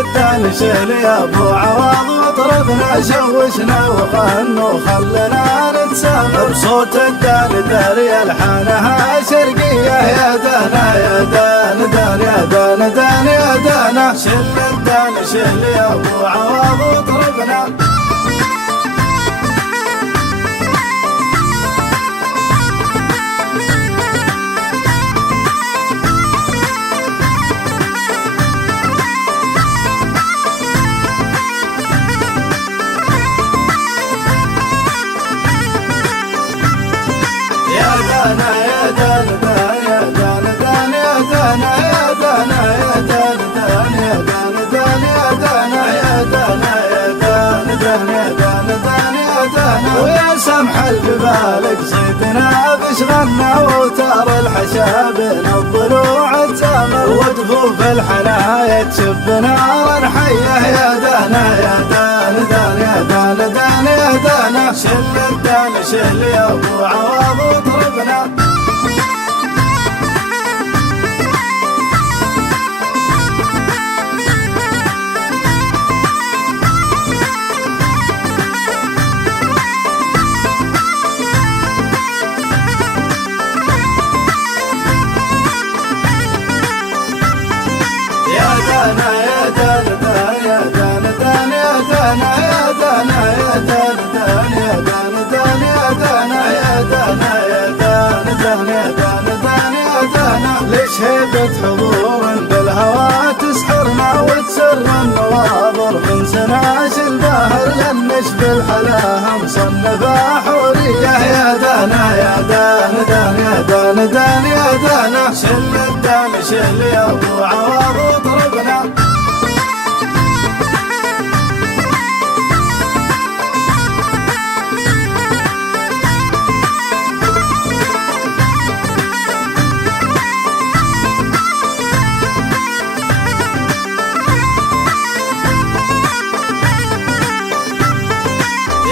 الدان شيل يا ابو عواض واطربنا شوشنا وغنوا خلنا نتسامر بصوت الدان داري الحانها شرقيه يا دانا يا دان دان يا دان دان يا دانا شل الدان شيل يا ابو عواض واطربنا يا دان دان يا دان دان يا دان يا دان يا دان دان يا دان دان يا دان يا دان يا دان دان يا دان دان يا دان ويا سمح الجبال قصيدنا بشغلنا وتار الحشابنا الضلوع تزامر ودفوف الحنايا تشب نار حيه يا دانا يا دان دان يا دان دان يا دان شل الدان شل يا ابو عواض واطربنا يا دانا يا دان دان يا دان دان يا دانا يا دانا يا دان دان يا دان دان يا دانا يا دانا يا دان دان يا دان دان يا دانا ليش هيبة حضور بالهوى تسحرنا وتسر النواظر من سناش الباهر لنش بالحلاها مصنفة حورية يا دانا يا دان دان يا دان دان يا دانا شل الدان شل يا ابو عواض واطربنا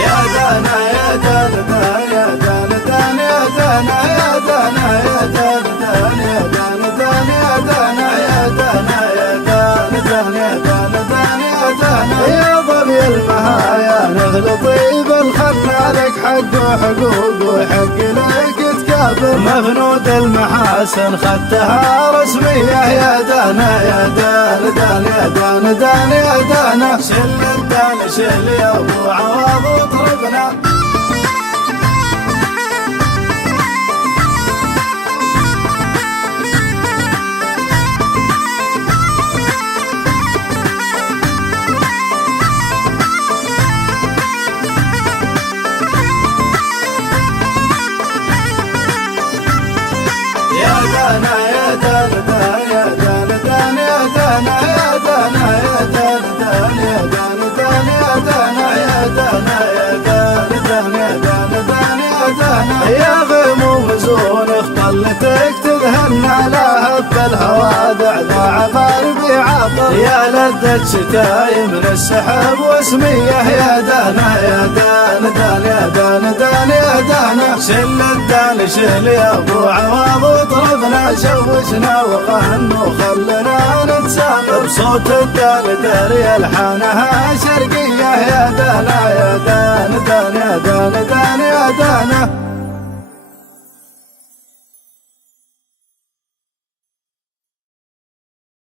يا دانا يا دان دان يا دان دان يا دانا يا دانا يا دان دان يا دان دان يا دانا يا دانا يا دان دان يا دان دان يا دانا يا ظبي المهايا نغل طيب الخنا لك حق وحقوق وحق لك تكافر مفنود المحاسن خدتها رسمية يا دانا يا دان دان يا دان دان يا دانا شل الدان شل يا ابو عواض واطربنا يا دانا يا دان دان يا دان دان يا دانا يا دانا يا دان دان يا دان دان يا دانا يا دانا يا دان دان يا دان دان يا دانا يا غيم مزون اختلتك تذهن على هب الهوى ذعذاع قلبي عطر يا لذة شتاي من السحب واسميه يا دانا يا دان دان يا دان دان يا دانا شل الدان شل يا ابو عواض واطربنا شوشنا وغنوا خلنا نتسامر بصوت الدان داري الحانها شرقيه يا دانا يا دان دان يا دان دان يا دانا